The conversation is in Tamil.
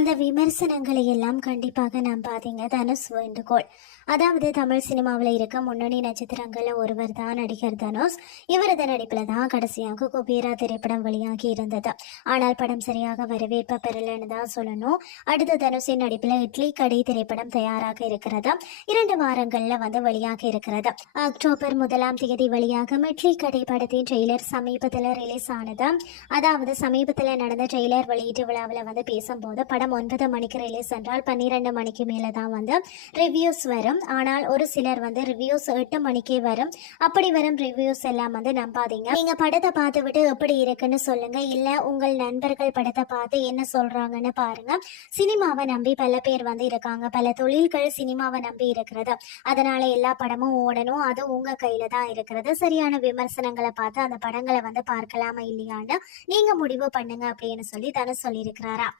அந்த விமர்சனங்களை எல்லாம் கண்டிப்பாக நம்பாதீங்க. தனுஷ் வேண்டுகோள். அதாவது தமிழ் சினிமாவில் இருக்க முன்னணி நட்சத்திரங்களில் ஒருவர் தான் நடிகர் தனுஷ். இவரது நடிப்பில் தான் கடைசியாக குபேரா திரைப்படம் வெளியாகி இருந்தது. ஆனால் படம் சரியாக வரவேற்பை பெறலன்னு தான் சொல்லணும். அடுத்த தனுஷின் நடிப்பில் இட்லி கடை திரைப்படம் தயாராக இருக்கிறது. 2 வாரங்களில் வெளியாகி இருக்கிறது. அக்டோபர் 1 வெளியாகும் இட்லி கடை படத்தின் ட்ரெய்லர் சமீபத்தில் ரிலீஸ் ஆனது. அதாவது சமீபத்தில் நடந்த ட்ரெய்லர் வெளியீட்டு விழாவில் பேசும்போது படம் 9 மணிக்கு ரிலீஸ் என்றால் 12 மணிக்கு மேலே தான் ரிவ்யூஸ் வரும். ஆனால் ஒரு சிலர் ரிவ்யூஸ் 8 மணிக்கே வரும். அப்படி வரும் ரிவ்யூஸ் எல்லாம் நம்பாதீங்க. நீங்க படத்தை பார்த்து விட்டு எப்படி இருக்குன்னு சொல்லுங்க. இல்ல உங்கள் நண்பர்கள் படத்தை பார்த்து என்ன சொல்றாங்கன்னு பாருங்க. சினிமாவை நம்பி பல பேர் இருக்காங்க. பல தொழில்கள் சினிமாவை நம்பி இருக்கிறது. அதனால எல்லா படமும் ஓடணும், அது உங்க கையில தான் இருக்கிறது. சரியான விமர்சனங்களை பார்த்து அந்த படங்களை பார்க்கலாமா இல்லையான்னு நீங்க முடிவு பண்ணுங்க அப்படின்னு சொல்லி தனுஷ் சொல்லியிருக்கிறாரா.